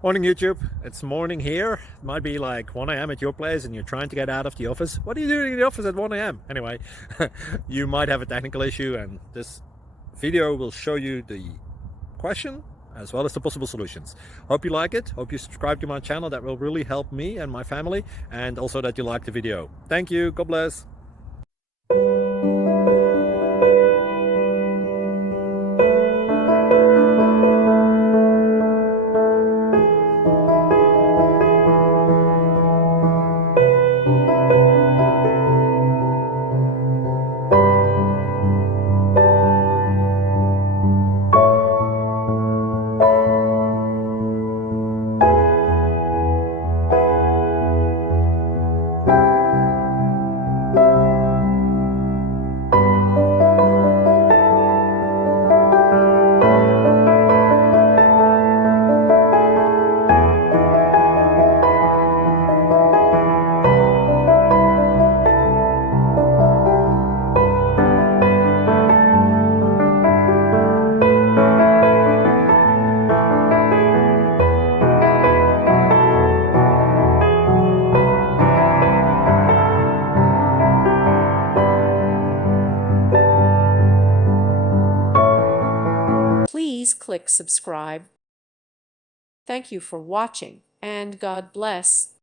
Morning YouTube, it's morning here. It might be like 1 a.m. at your place and you're trying to get out of the office. What are you doing in the office at 1 a.m.? Anyway, you might have a technical issue and this video will show you the question as well as the possible solutions. Hope you like it, hope you subscribe to my channel. That will really help me and my family, and also that you like the video. Thank you, God bless. Please click subscribe. Thank you for watching, and God bless.